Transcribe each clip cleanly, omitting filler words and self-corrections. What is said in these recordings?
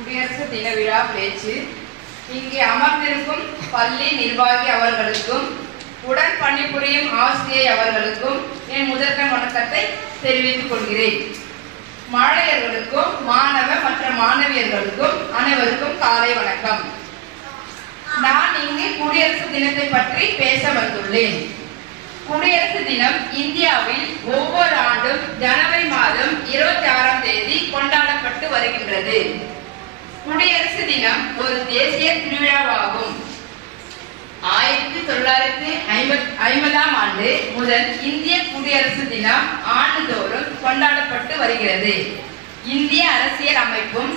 குடியரசு தின விழா பேச்சு. இங்கே அமர்ந்திருக்கும் பள்ளி நிர்வாகி அவர்களுக்கும் உடன் பணிபுரியும் ஆசிரியர் அவர்களுக்கும் என் முதற்கண் வணக்கத்தை தெரிவித்துக் கொள்கிறேன். மாணவர்களுக்கும் மாணவ மற்றும் மாணவியர்களுக்கும் அனைவருக்கும் காலை வணக்கம். நான் இங்கு குடியரசு தினத்தை பற்றி பேச வந்துள்ளேன். குடியரசு தினம் இந்தியாவில் ஒவ்வொரு ஆண்டும் ஜனவரி மாதம் 26ஆம் தேதி கொண்டாடப்பட்டு வருகின்றது. குடியரசு தினம் ஒரு தேசிய திருவிழாவாகும். 1950ஆம் ஆண்டு முதல் இந்திய குடியரசு தினம் ஆண்டுதோறும் கொண்டாடப்பட்டு வருகிறது. இந்திய அரசியல் அமைப்பும்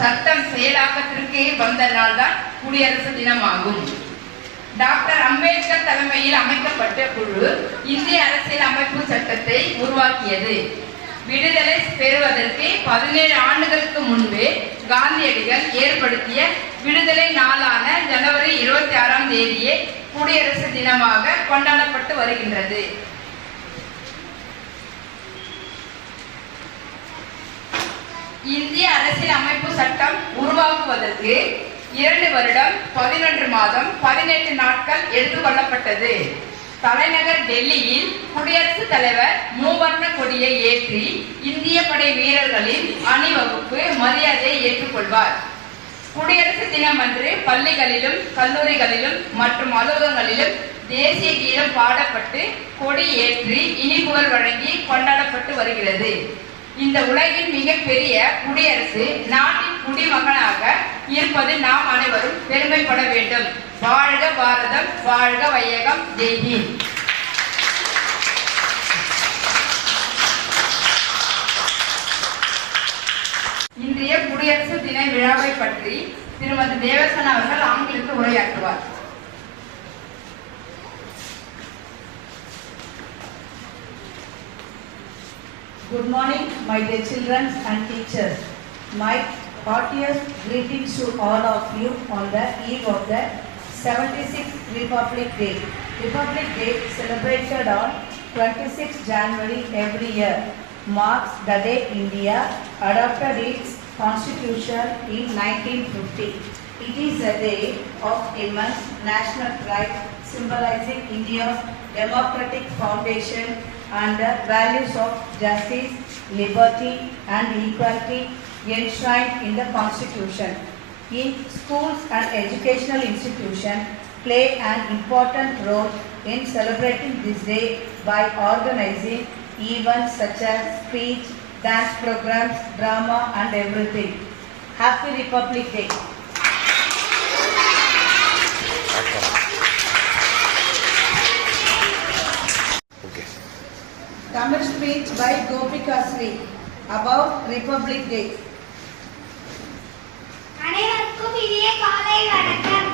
சட்டம் செயலாக்கத்திற்கு வந்த நாள்தான் குடியரசு தினமாகும். டாக்டர் அம்பேத்கர் தலைமையில் அமைக்கப்பட்ட குழு இந்திய அரசியல் அமைப்பு சட்டத்தை உருவாக்கியது. விடுதலை பெறுவதற்கு 17 ஆண்டுகளுக்கு முன்பே காந்தியடிகள் ஏற்படுத்திய விடுதலை நாளான ஜனவரி 26ஆம் தேதியே குடியரசு தினமாக கொண்டாடப்பட்டு வருகின்றது. இந்திய அரசியல் அமைப்பு சட்டம் உருவாக்குவதற்கு 2 வருடம் 11 மாதம் 18 நாட்கள் எடுத்துக்கொள்ளப்பட்டது. தலைநகர் டெல்லியில் குடியரசுத் தலைவர் மூவர்ண கொடியை ஏற்றி இந்திய படை வீரர்களின் அணிவகுப்பு மரியாதையை ஏற்றுக்கொள்வார். குடியரசு தினம் அன்று பள்ளிகளிலும் கல்லூரிகளிலும் மற்றும் அலுவலகங்களிலும் தேசிய கீதம் பாடப்பட்டு கொடி ஏற்றி இனிப்புகள் வழங்கி கொண்டாடப்பட்டு வருகிறது. இந்த உலகின் மிகப்பெரிய குடியரசு நாட்டின் குடிமகனாக இருப்பது நாம் அனைவரும் பெருமைப்பட வேண்டும். வாழ்க பாரதம், வாழ்க வையகம், ஜெய் ஹிந்த். இன்றைய குடியரசு தின விழாவை பற்றி திருமதி தேவசனா அவர்கள் ஆங்கிலத்தில் உரையாற்றுவார். Good morning, my dear children and teachers. My heartiest greetings to all of you on the eve of the 76th Republic Day. Republic Day celebrated on 26 January every year marks the day India adopted its constitution in 1950. It is a day of immense national pride symbolizing India's democratic foundation and the values of justice, liberty and equality enshrined in the Constitution. In schools and educational institutions play an important role in celebrating this day by organizing events such as speech, dance programs, drama and everything. Happy Republic Day. Tamil speech by Gopika Sri about Republic Day. அனைவருக்கும் இனிய காலை வணக்கம்.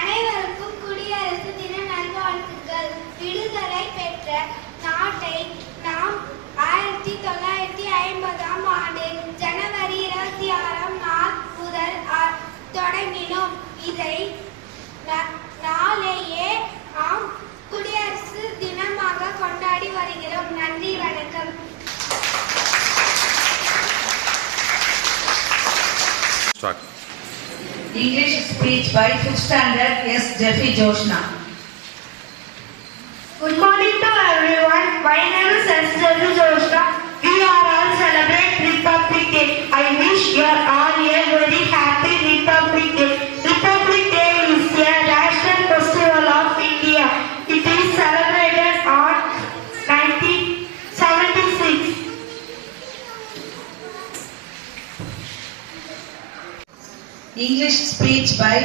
அனைவருக்கும் குடியரசு தின நல்வாழ்த்துக்கள். விடுதலை பெற்ற நாட்டை நாம் 1950ஆம் ஆண்டு ஜனவரி 26ஆம் நாள் முதல் தொடங்கினோம். இதை நாளையே குடியரசு தினமாக கொண்டாடி வருகிறோம். நன்றி, வணக்கம். English speech by 5th standard S. Jeffy Joshna. Good morning to everyone. My name is S. Jeffy Joshna. We are all celebrate Republic Day. I wish you are all a very happy Republic Day. Republic Day is a national festival of India. It is celebrated on 1976. English speech by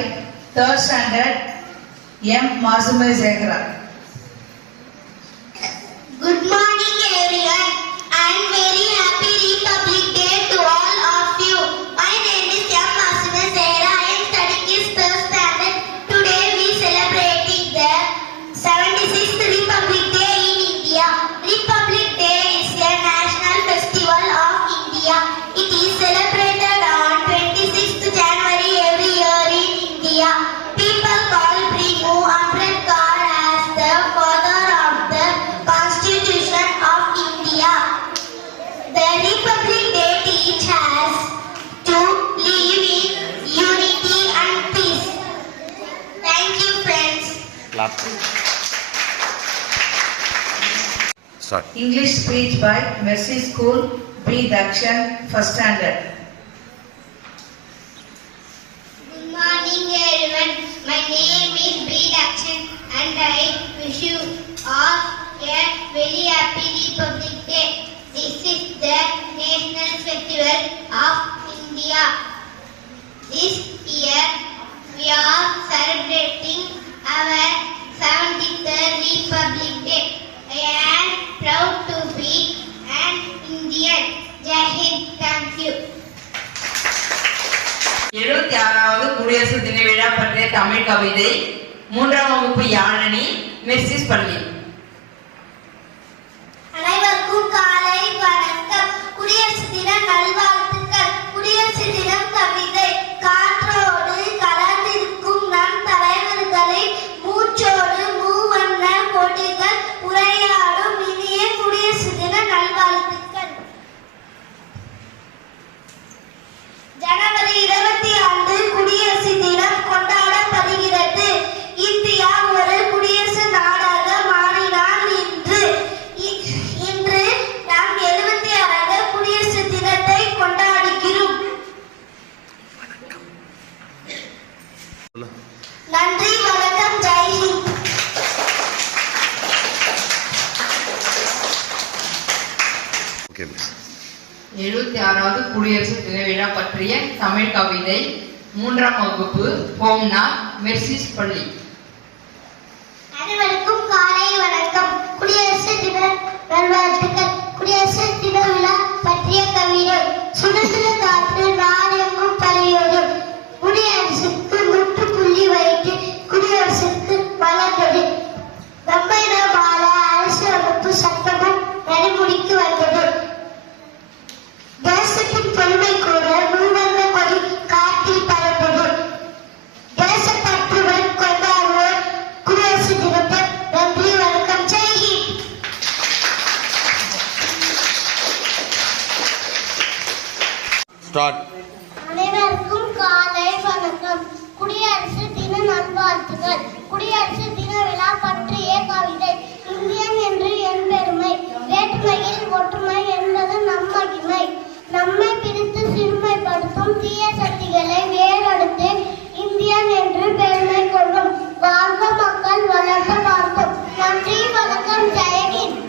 3rd standard M. Mazume Zegra. Good morning everyone. I am very happy Republic Day to all of you. My name is M. Masume Zehra. I am studying in 3rd standard. Today we celebrating the 76th Republic Day in India. Republic Day is a national festival of India. It is celebrated on 26th January every year in India. People call Primo Ambedkar as Start. English speech by Mercy School, B. Dakshan, first standard. Good morning everyone. My name is B. Dakshan and I wish you all a very happy Republic Day. This is the National Festival of India. This year we are celebrating our 73rd Republic Day. I am proud to be an Indian. Jai Hind. Thank you. 76வது குடியரசு தின விழா பற்றிய தமிழ் கவிதை 3ஆம் வகுப்பு யாழினி மெர்சிஸ் பள்ளி. அனைவருக்கும் காலை வணக்கம். குடியரசு தின நல்வாழ்த்துக்கள். குடியரசு தினம் கவிதை. காற்றோடு கலந்திருக்கும் நம் தலைவர்களின் மூச்சோடு மூவண்ண கொடிகள் உரையாடும் இனிய குடியரசு தின நல்வாழ்த்துக்கள். ஜனவரி 20 குடியரசு தினம் கொண்டாடப்படுகிறது. இந்தியா ஒரு குடியரசு நாடாக மாறினால் இன்று நாம் 76வது குடியரசு தினத்தை கொண்டாடுகிறோம். நன்றி, வணக்கம், ஜெய் ஹிந்த். Okay, miss. 76வது குடியரசு தின விழா பற்றிய தமிழ் கவிதை 3ஆம் வகுப்பு ஹோம்னா மெர்சிஸ் பள்ளி. அனைவருக்கும் காலை வணக்கம். குடியரசு தின நல்வாழ்த்துக்கள். குடியரசு தின விழா பற்றிய கவிதை. சுதந்திர காற்று நாடெங்கும் பரவியது. குடியரசுக்கு முற்றுப்புள்ளி வைத்து குடியரசுக்கு வளர்ந்தது. வெம்பைன மால அரசியலமைப்பு சட்டமும் நடைமுறைக்கு வந்தது. தேசத்தின் பெருமை கூட மூவண்ண கொடி காற்றில் பறந்தது. தேசப்பற்றுடன் கொண்டாடுவோம் குடியரசு தினத்தை. நன்றி, வணக்கம், ஜெய் ஹிந்த். Start. அனைவருக்கும் காலை வணக்கம். குடியரசு தின நல்வாழ்த்துக்கள். குடியரசு தின விழா பற்றிய கவிதை. இந்தியன் என்று என் பெருமை, வேற்றுமையில் ஒற்றுமை என்பது நம் மகிமை. நம்மை பிரித்து சிறுமைப்படுத்தும் தீய சக்திகளை வேறெடுத்து இந்தியன் என்று பெருமை கொள்ளும். வாழ்க மக்கள், வளர்க பார்ப்போம். நன்றி, வணக்கம், ஜெய் ஹிந்த்.